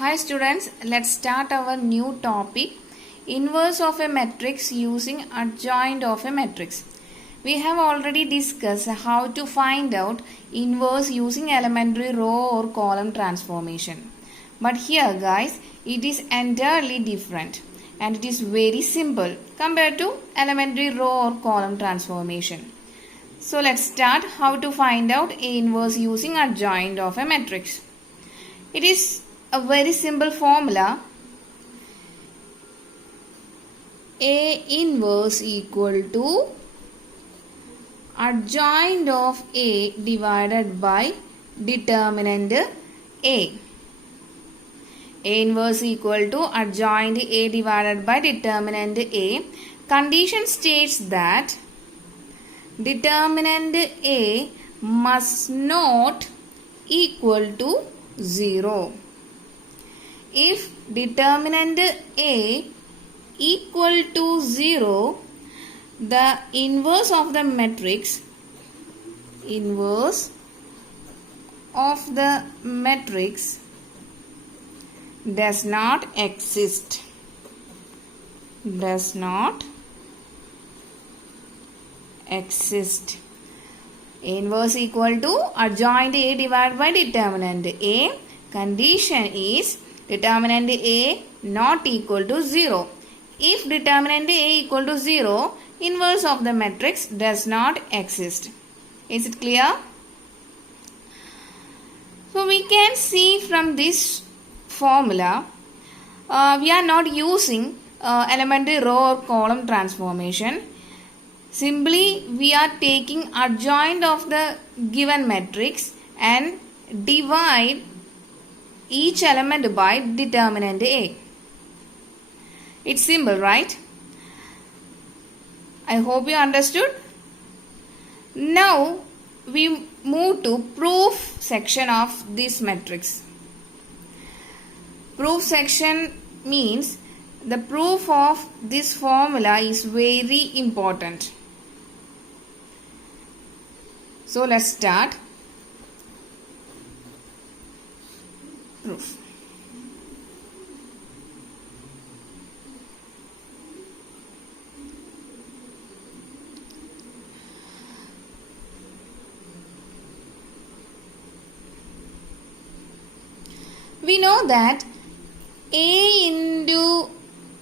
Hi students, let's start our new topic, inverse of a matrix using adjoint of a matrix. We have already discussed how to find out inverse using elementary row or column transformation. But here guys, it is entirely different and it is very simple compared to elementary row or column transformation. So let's start how to find out A inverse using adjoint of a matrix. It is a very simple formula. A inverse equal to adjoint of A divided by determinant A. A inverse equal to adjoint A divided by determinant A. Condition states that determinant A must not equal to 0. If determinant A equal to 0, the inverse of the matrix does not exist. A inverse equal to adjoint A divided by determinant A. Condition is determinant A not equal to 0. If determinant A equal to 0, inverse of the matrix does not exist. Is it clear? So we can see from this formula, we are not using elementary row or column transformation. Simply we are taking adjoint of the given matrix and divide each element by determinant A. It's simple, right? I hope you understood. Now we move to proof section of this matrix. Proof section means the proof of this formula is very important. So let's start. Proof. We know that A into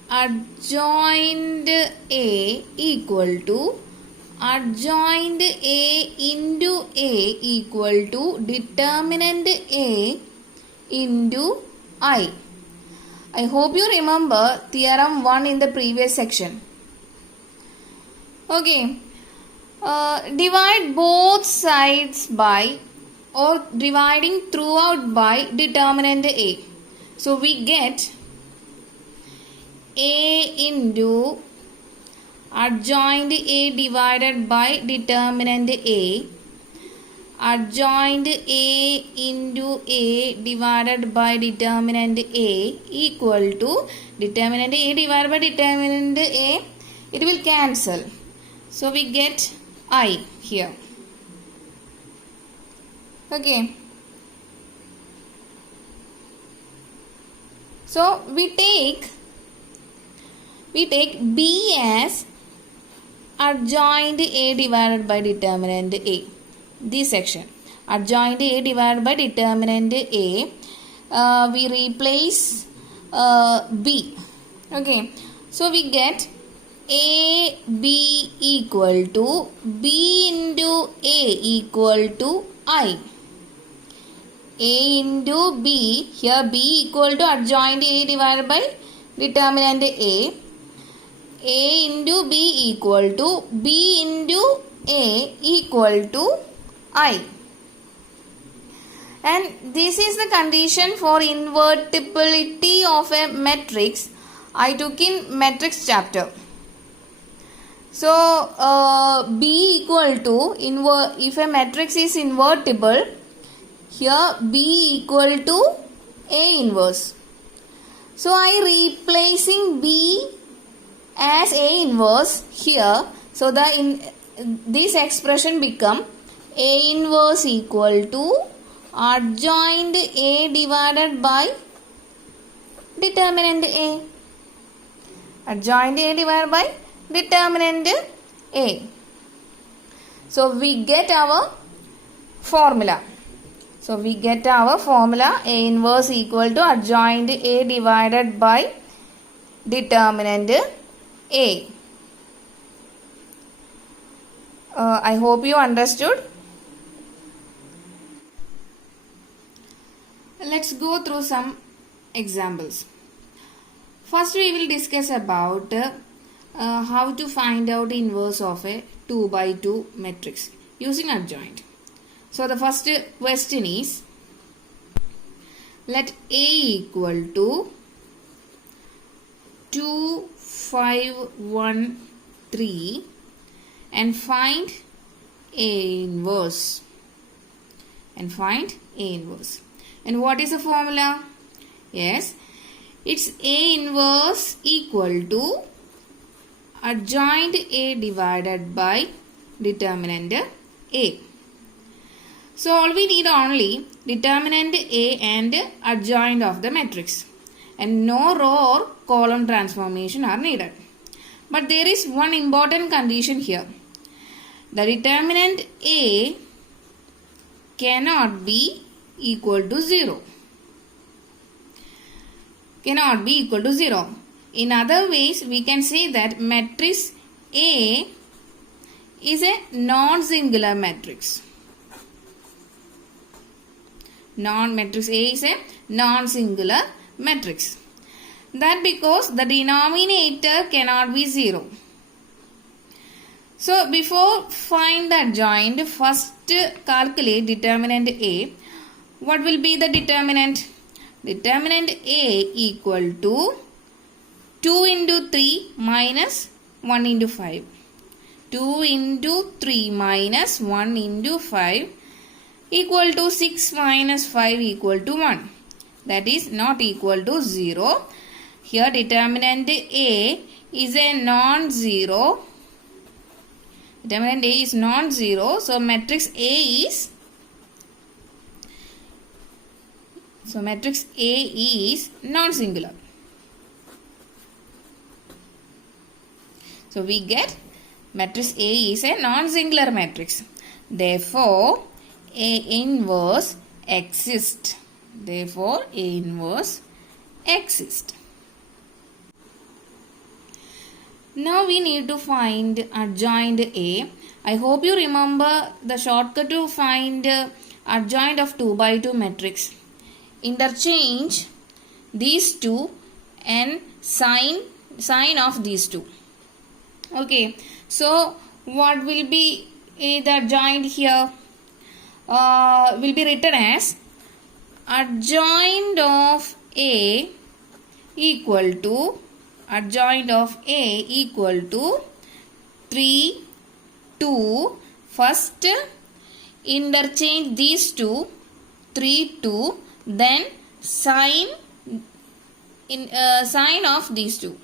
adjoint A equal to adjoint A into A equal to determinant A into I. I hope you remember theorem 1 in the previous section. Okay. Divide both sides by or dividing throughout by determinant A. So we get A into adjoint A divided by determinant A. Adjoint A into A divided by determinant A equal to determinant A divided by determinant A. It will cancel. So we get I here. Okay. So we take B as adjoint A divided by determinant A. This section, adjoint A divided by determinant A, we replace B. Okay, so we get A B equal to B into A equal to I. A into B, here B equal to adjoint A divided by determinant A. A into B equal to B into A equal to I. And this is the condition for invertibility of a matrix I took in matrix chapter. So B equal to, if a matrix is invertible, here B equal to A inverse. So I replacing B as A inverse here. So this expression become A inverse equal to adjoint A divided by determinant A. Adjoint A divided by determinant A. So we get our formula. A inverse equal to adjoint A divided by determinant A. I hope you understood. Let's go through some examples. First we will discuss about how to find out inverse of a 2 by 2 matrix using adjoint. So the first question is, let A equal to 2, 5, 1, 3 and find A inverse. And what is the formula? Yes, it's A inverse equal to adjoint A divided by determinant A. So all we need only determinant A and adjoint of the matrix, and no row or column transformation are needed. But there is one important condition here. The determinant A cannot be equal to 0. In other ways, we can say that matrix A is a non-singular matrix. Matrix A is a non-singular matrix. That because the denominator cannot be 0. So before find the adjoint, first calculate determinant A. What will be the determinant? Determinant A equal to 2 into 3 minus 1 into 5. 2 into 3 minus 1 into 5 equal to 6 minus 5 equal to 1. That is not equal to 0. Here determinant A is a non-zero. Determinant A is non-zero. So matrix A is non-singular. So we get matrix A is a non-singular matrix. Therefore A inverse exists. Now we need to find adjoint A. I hope you remember the shortcut to find adjoint of 2 by 2 matrix. Interchange these two and sign of these two. Okay, so what will be the adjoint here? Will be written as adjoint of A equal to 3, 2. First interchange these two, 3, 2. Then sign of these two.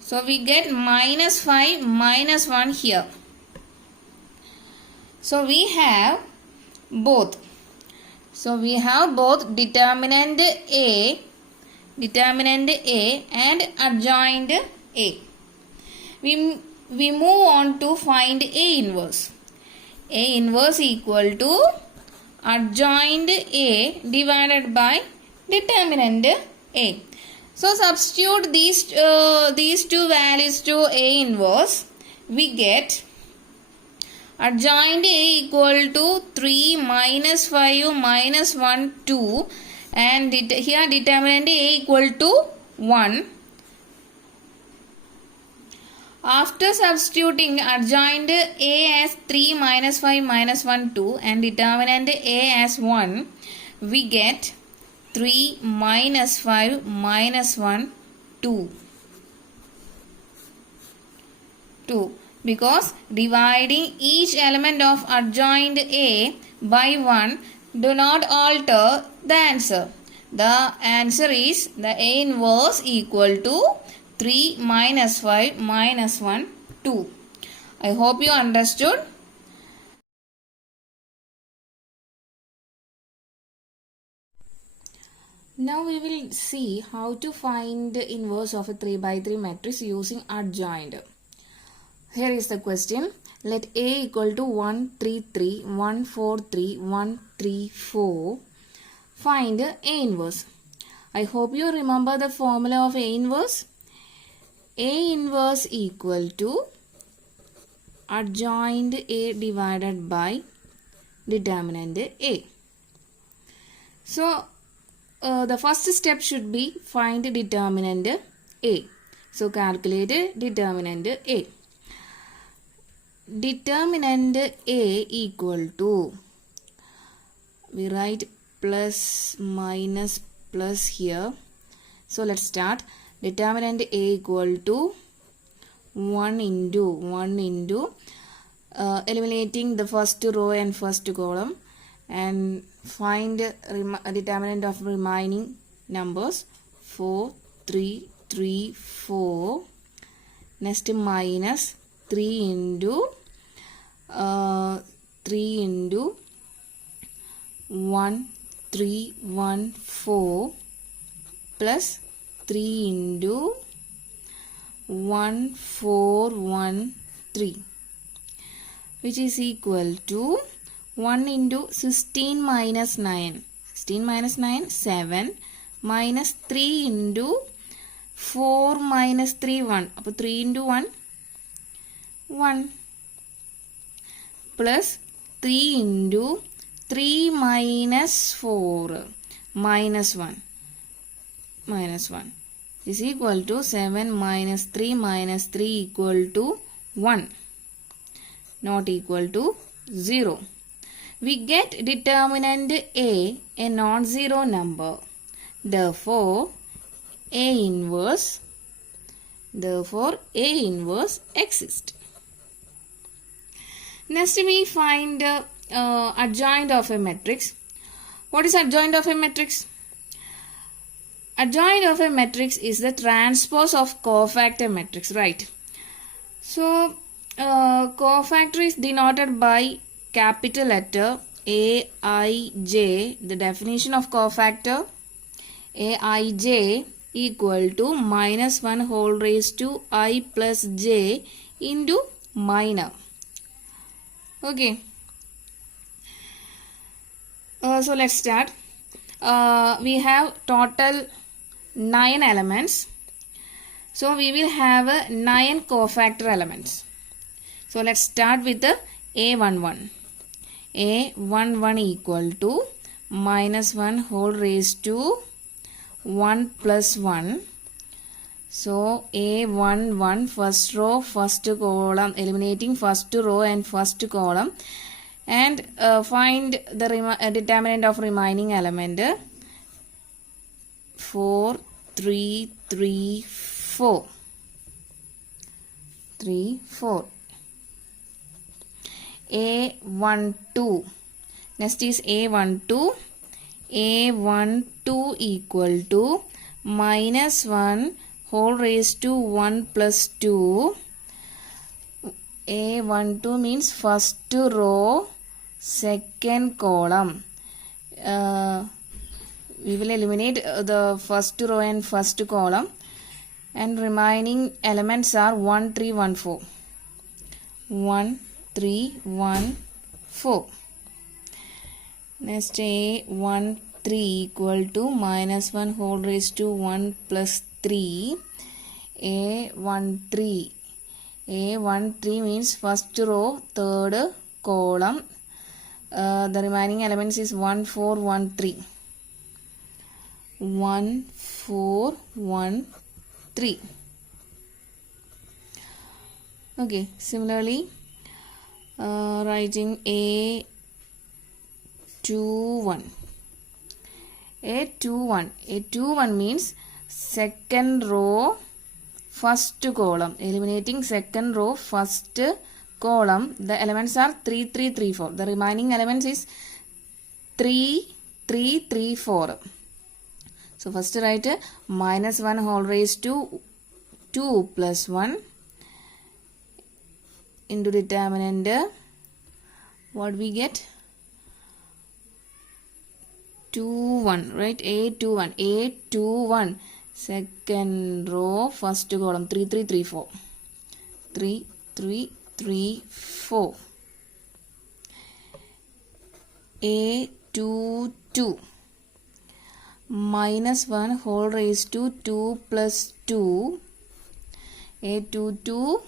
So we get minus 5 minus 1 here. So we have both. Determinant A and adjoint A. We move on to find A inverse. A inverse equal to adjoint A divided by determinant A. So substitute these two values to A inverse. We get adjoint A equal to 3 minus 5 minus 1 2, and here determinant A equal to 1. After substituting adjoint A as 3 minus 5 minus 1 2 and determinant A as 1, we get 3 minus 5 minus 1 2. Because dividing each element of adjoint A by 1 do not alter the answer. The answer is the A inverse equal to 3 minus 5 minus 1 2. I hope you understood. Now we will see how to find the inverse of a 3 by 3 matrix using adjoint. Here is the question. Let A equal to 1, 3, 3, 1, 4, 3, 1, 3, 4. Find A inverse. I hope you remember the formula of A inverse. A inverse equal to adjoint A divided by determinant A. So, the first step should be find determinant A. So, calculate determinant A. Determinant A equal to, we write plus minus plus here. So, let's start. Determinant A equal to 1 into eliminating the first row and first column and find determinant of remaining numbers 4, 3, 3, 4. Next minus 3 into 1, 3, 1, 4 plus 3 into 1, 4, 1, 3, which is equal to 1 into 16 minus 9. 16 minus 9, 7 minus 3 into 4 minus 3, 1. So 3 into 1, 1 plus 3 into 3 minus 4 minus 1 is equal to 7 minus 3 equal to 1, not equal to 0. We get determinant A non-zero number. Therefore, A inverse exists. Next, we find adjoint of a matrix. What is adjoint of a matrix? Adjoint of a matrix is the transpose of cofactor matrix, right? So, cofactor is denoted by capital letter Aij. The definition of cofactor, Aij equal to minus 1 whole raised to I plus j into minor. Okay. So let's start. We have total 9 elements. So we will have 9 cofactor elements. So let's start with the A11. A11 equal to minus 1 whole raised to 1 plus 1. So A11 first row, first column, eliminating first row and first column, and find the determinant of remaining element 4, 3, 3, 4. 3, 4. A12. Next is A12. A12 equal to minus 1 whole raised to 1 plus 2. A12 means first row, second column. We will eliminate the first row and first column, and remaining elements are 1, 3, 1, 4. 1, 3, 1, 4. Next A13 equal to minus 1 whole raised to 1 plus 3. A13 means first row, third column. The remaining elements is 1, 4, 1, 3. 1, 4, 1, 3. Okay, similarly, writing A21. A21 means second row, first column. Eliminating second row, first column. The elements are 3, 3, 3, 4. The remaining elements is 3, 3, 3, 4. So first write minus 1 whole raised to 2 plus 1 into determinant. What we get? 2 1, right? A21 second row first column 3 3 3 4 3 3 3 4 A22 minus 1 whole raised to 2 plus 2 A22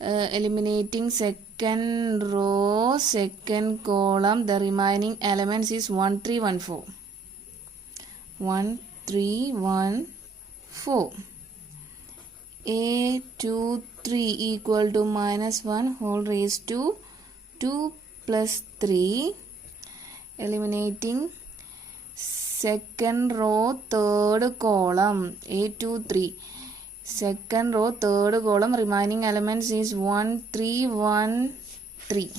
eliminating second row second column, the remaining elements is 1 3 1 4 1 3 1 4 A23 equal to minus 1 whole raised to 2 plus 3 eliminating second row third column A23 second row third column, remaining elements is 1 3 1 3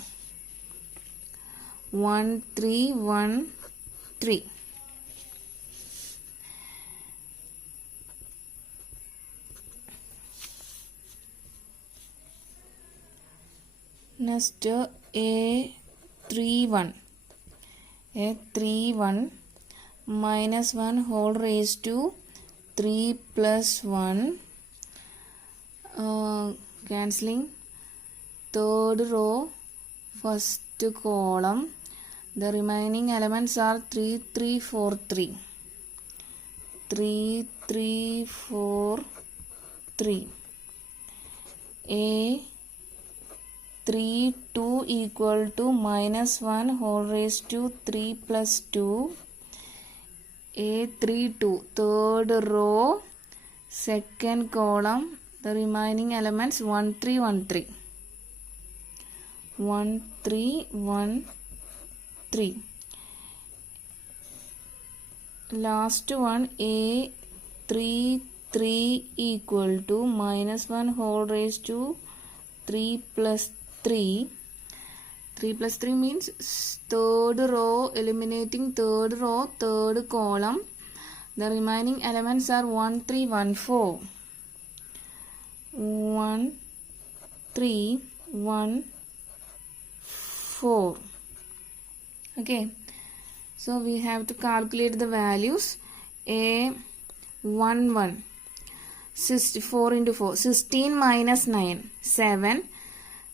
1 3 1 3. Next A31 minus 1 whole raised to 3 plus 1 cancelling third row first column, the remaining elements are 3 3 4 3 3 3 4 3 A32 equal to minus 1 whole raised to 3 plus 2 A32 third row second column, the remaining elements 1 3 1 3 1 3 1 3. Last one A33 equal to minus 1 whole raised to 3 plus 3. 3 plus 3 means third row, eliminating third row third column, the remaining elements are 1 3 1 4 1 3 1 4. Okay, so we have to calculate the values. A11 4 into 4 16 minus 9 7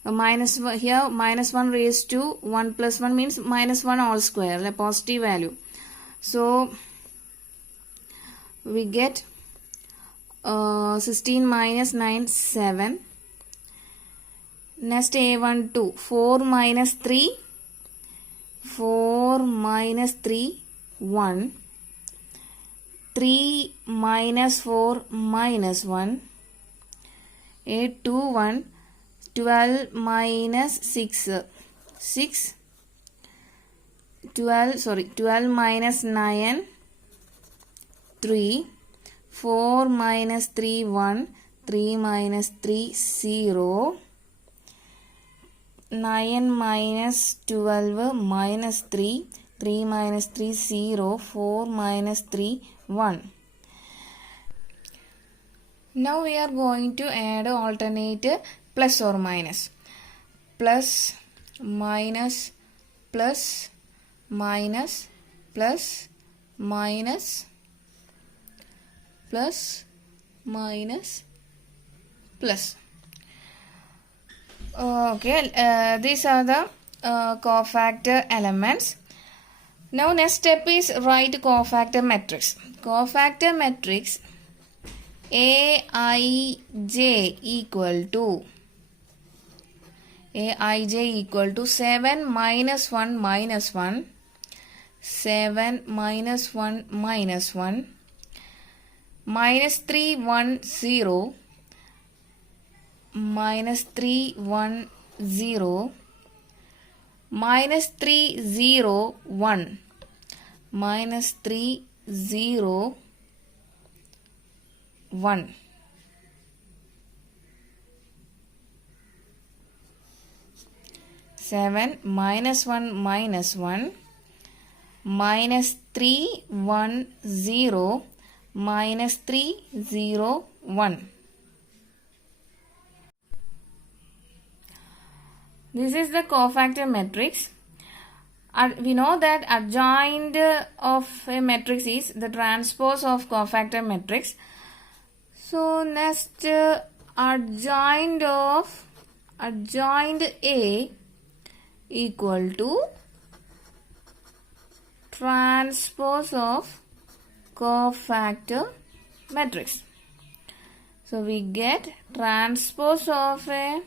minus here minus 1 raised to 1 plus 1 means minus 1 all square, a positive value. So we get 16 minus 9 7. Next A12 4 minus 3 1 3 minus 4 minus 1 A21 12 minus 6 12 minus 9 3 4 minus 3 1 3 minus 3 0 9 minus 12 minus 3 3 minus 3 0 4 minus 3 1. Now we are going to add alternate plus or minus. Plus, minus, plus, minus, plus, minus, plus, minus, plus. Okay, these are the cofactor elements. Now next step is write cofactor matrix. Cofactor matrix Aij equal to 7 minus 1 minus 1 7 minus 1 minus 1 minus 3 1 0 minus 3 1 0 minus 3 0 1 minus 3 0 1. Seven minus 1 minus 1 minus 3 1 0 minus 3 0 1. This is the cofactor matrix. We know that adjoint of a matrix is the transpose of cofactor matrix. So next, adjoint A equal to transpose of cofactor matrix. So we get transpose of a,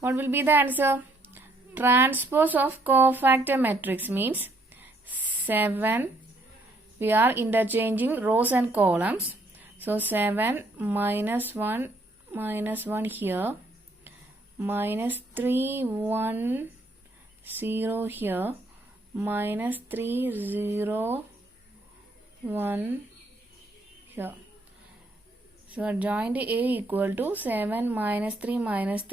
what will be the answer? Transpose of cofactor matrix means 7. We are interchanging rows and columns. So 7 minus 1 here, minus 3 1 0 here, minus 3 0 1 here. So adjoint A equal to 7 minus 3 minus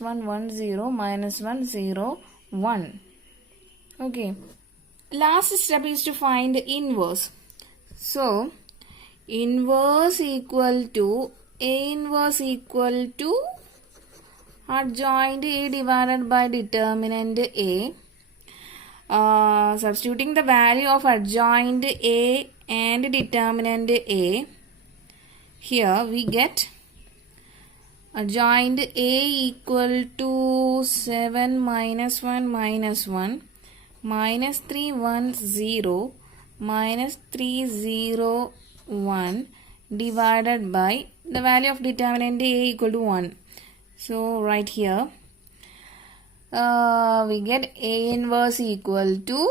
1 1 0 minus 1 0 1. Okay. Last step is to find the inverse. So inverse equal to A inverse equal to adjoint A divided by determinant A. Substituting the value of adjoint A and determinant A, here we get adjoint A equal to 7 minus 1 minus 1 minus 3 1 0 minus 3 0 1 divided by the value of determinant A equal to 1. So right here we get A inverse equal to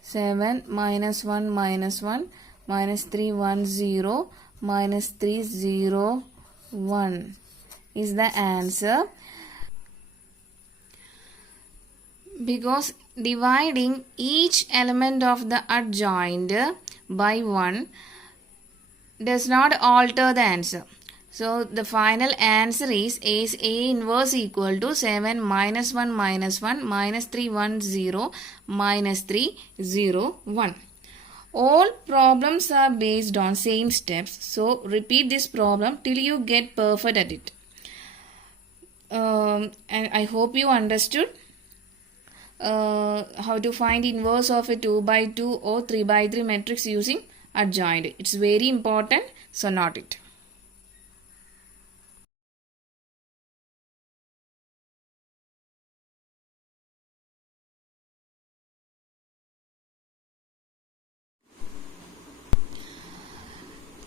7 minus 1 minus 1 minus 3 1 0 minus 3 0 1 is the answer, because dividing each element of the adjoint by 1 does not alter the answer. So the final answer is A inverse equal to 7 minus 1 minus 1 minus 3 1 0 minus 3 0 1. All problems are based on same steps. So repeat this problem till you get perfect at it. And I hope you understood how to find inverse of a 2 by 2 or 3 by 3 matrix using adjoint. It's very important, so note it.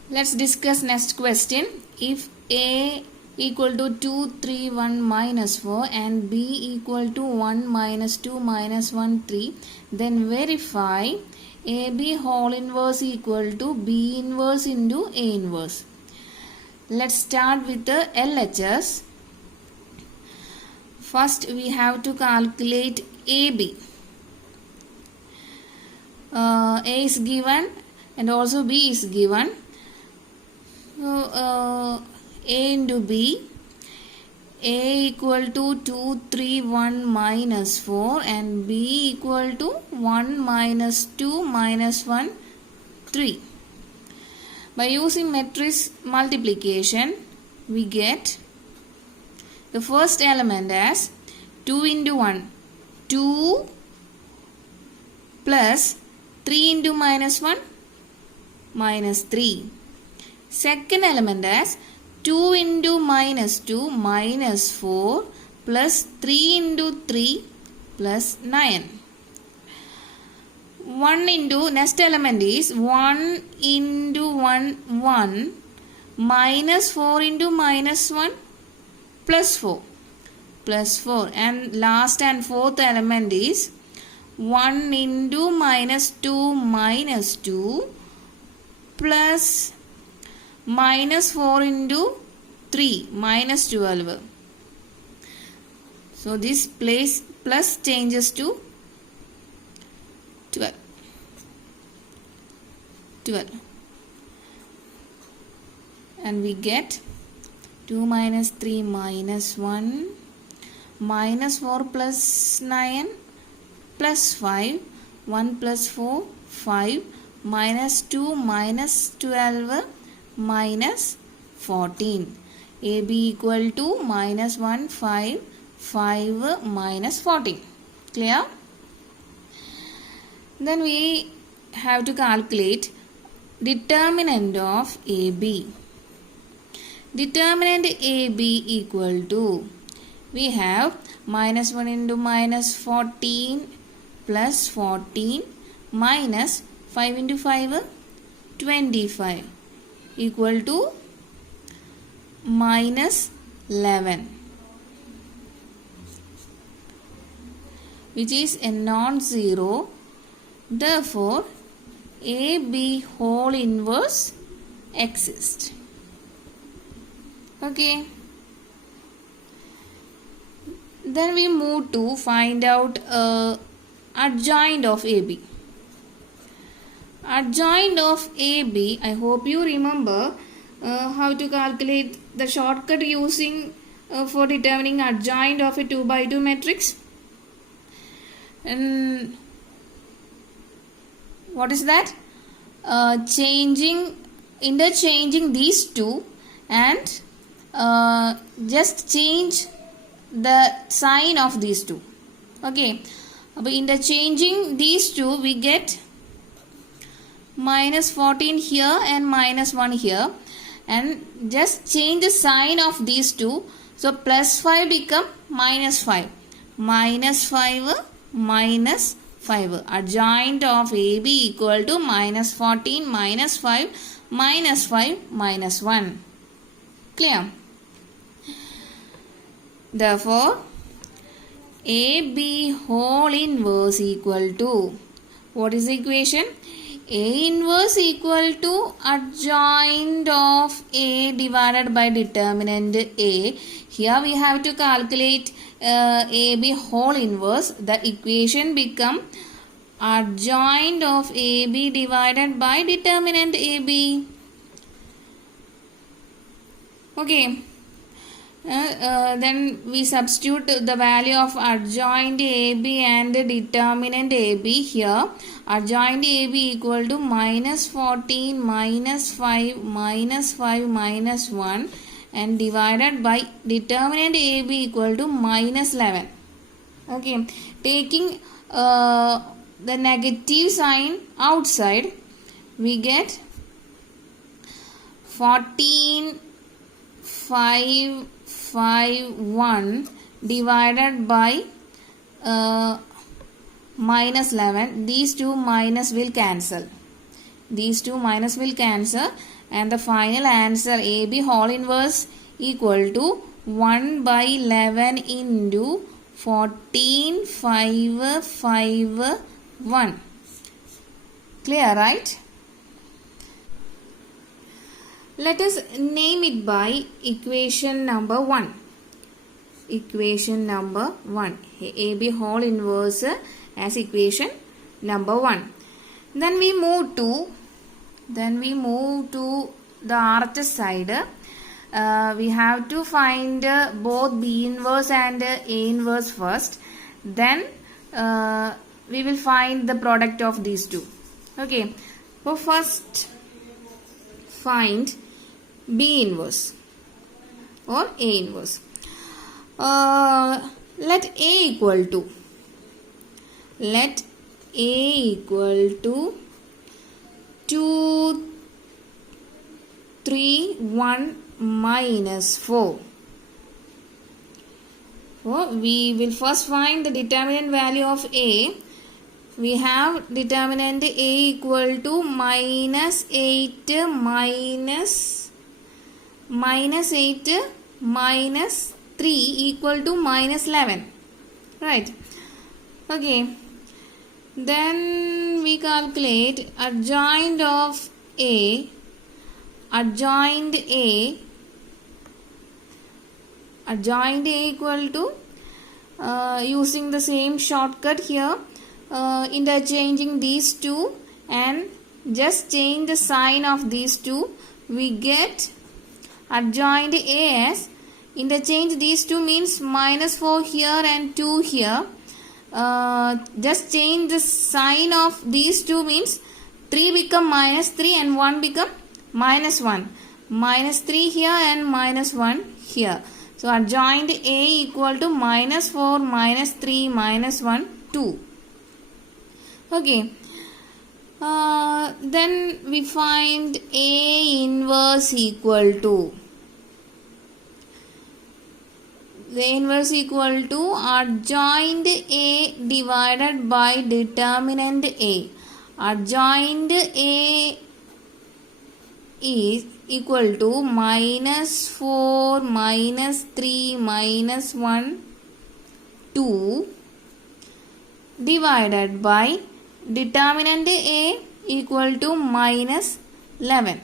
Let's discuss next question. If A equal to 2 3 1 minus 4 and B equal to 1 minus 2 minus 1 3, then verify AB whole inverse equal to B inverse into A inverse. Let's start with the LHS. First we have to calculate AB. A is given and also B is given. So A into B, A equal to 2 3 1 minus 4 and B equal to 1 minus 2 minus 1 3. By using matrix multiplication, we get the first element as 2 into 1 2 plus 3 into minus 1 minus 3. Second element as 2 into minus 2 minus 4 plus 3 into 3 plus 9. 1 into next element is 1 into 1 1 minus 4 into minus 1 plus 4 and last and fourth element is 1 into minus 2 minus 2 plus minus 4 into 3 minus 12. So this place plus changes to 12. And we get 2 minus 3 minus 1 minus 4 plus 9 plus 5 1 plus 4 5 minus 2 minus 12 minus 14. AB equal to minus 1 5 5 minus 14. Clear? Then we have to calculate determinant of AB. Determinant AB equal to, we have minus 1 into minus 14 plus 14 minus 5 into 5 25 equal to minus 11, which is a non-zero. Therefore, AB whole inverse exists. Okay. Then we move to find out adjoint of AB. Adjoint of AB, I hope you remember how to calculate the shortcut using for determining adjoint of a 2 by 2 matrix. And what is that? Interchanging these two and just change the sign of these two. Okay. By interchanging these two, we get minus 14 here and minus 1 here, and just change the sign of these two. So plus 5 become minus 5. Minus 5 minus 5. Adjoint of AB equal to minus 14 minus 5 minus 5 minus 1. Clear? Therefore, AB whole inverse equal to, what is the equation? A inverse equal to adjoint of A divided by determinant A. Here we have to calculate AB whole inverse. The equation become adjoint of AB divided by determinant AB. Okay. Then we substitute the value of adjoint AB and determinant AB here. Adjoint AB equal to minus 14 minus 5 minus 5 minus 1 and divided by determinant AB equal to minus 11. Okay. Taking the negative sign outside, we get 14 5 5 1 divided by minus 11. These two minus will cancel. These two minus will cancel, and the final answer AB whole inverse equal to 1 by 11 into 14 5 5 1. Clear, right? Let us name it by equation number 1. Equation number 1. AB whole inverse as equation number 1. Then we move to the RHS side. We have to find both B inverse and A inverse first. Then we will find the product of these two. Okay. So first find B inverse or A inverse. Let A equal to 2 3 1 minus 4. So we will first find the determinant value of A. We have determinant A equal to minus 8 minus 8 minus 3 equal to minus 11. Right. Okay. Then we calculate adjoint of A. Adjoint A equal to using the same shortcut here, interchanging these two and just change the sign of these two, we get adjoint A as, interchange these two means minus 4 here and 2 here. Just change the sign of these two means 3 become minus 3 and 1 become minus 1. Minus 3 here and minus 1 here. So adjoint A equal to minus 4 minus 3 minus 1 2. Okay. Then we find A inverse equal to, the inverse equal to adjoint A divided by determinant A. Adjoint A is equal to minus 4 minus 3 minus 1 2 divided by determinant A equal to minus 11.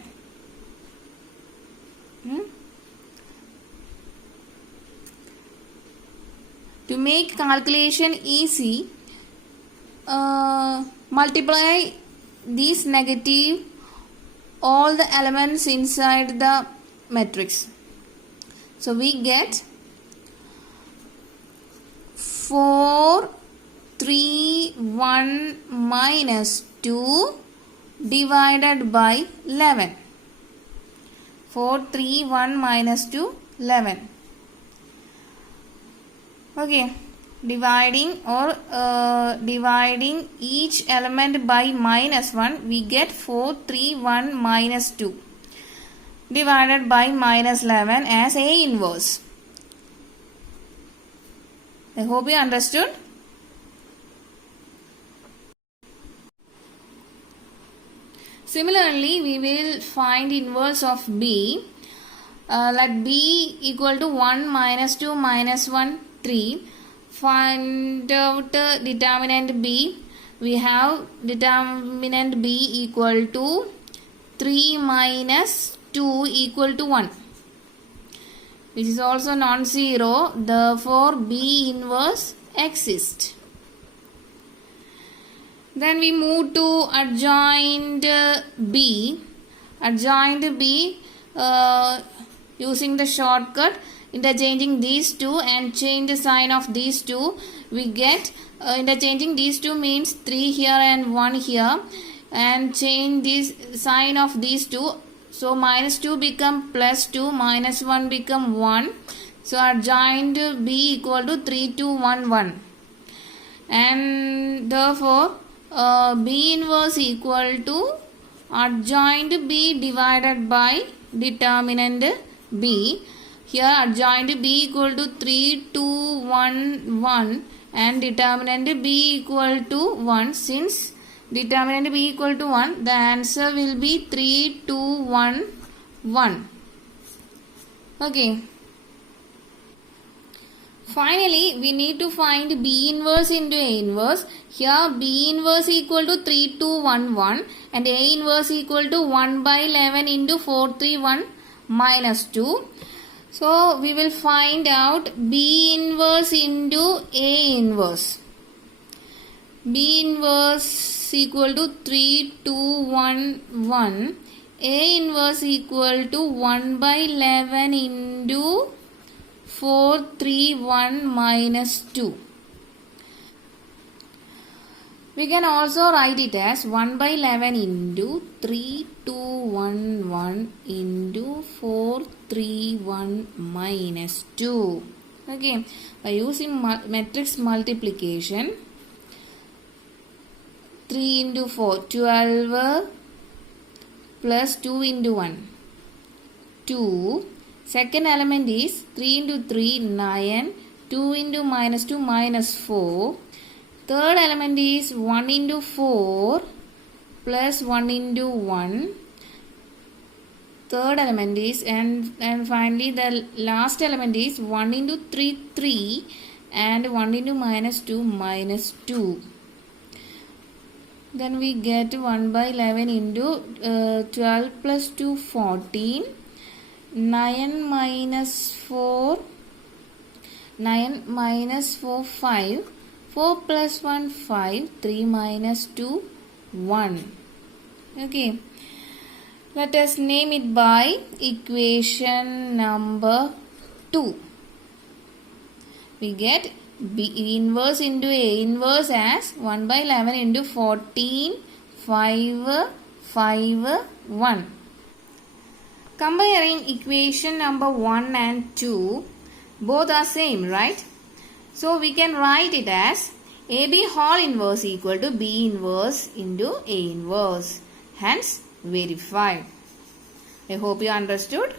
To make calculation easy, multiply these negative all the elements inside the matrix. So we get 4 3 1 minus 2 divided by 11. 4 3 1 minus 2 11. Okay, dividing each element by minus 1, we get 4 3 1 minus 2 divided by minus 11 as A inverse. I hope you understood. Similarly, we will find inverse of B. Let B equal to 1 minus 2 minus 1 3. Find out determinant B. We have determinant B equal to 3 minus 2 equal to 1, which is also non-zero. Therefore, B inverse exists. Then we move to adjoint B. Adjoint B, using the shortcut, interchanging these two and change the sign of these two, we get interchanging these two means 3 here and 1 here, and change this sign of these two. So minus 2 become plus 2, minus 1 become 1. So adjoint B equal to 3 2 1 1, and therefore B inverse equal to adjoint B divided by determinant B. Here adjoint B equal to 3 2 1 1 and determinant B equal to 1. Since determinant B equal to 1, the answer will be 3 2 1 1. Okay. Finally, we need to find B inverse into A inverse. Here B inverse equal to 3 2 1 1 and A inverse equal to 1 by 11 into 4 3 1 minus 2. So we will find out B inverse into A inverse. B inverse equal to 3 2 1 1. A inverse equal to 1 by 11 into 4 3 1 minus 2. We can also write it as 1 by 11 into 3 2 1 1 into 4 3 1 minus 2. Okay, by using matrix multiplication, 3 into 4 12 plus 2 into 1 2. Second element is 3 into 3 9, 2 into minus 2 minus 4. Third element is 1 into 4 plus 1 into 1. Third element is, and finally the last element is 1 into 3 3 and 1 into minus 2 minus 2. Then we get 1 by 11 into 12 plus 2 14. 9 minus 4 5. 4 plus 1 5. 3 minus 2 1. Okay, let us name it by equation number 2. We get B inverse into A inverse as 1 by 11 into 14 5 5 1. Comparing equation number 1 and 2, both are same, right? So we can write it as AB whole inverse equal to B inverse into A inverse. Hence verified. I hope you understood.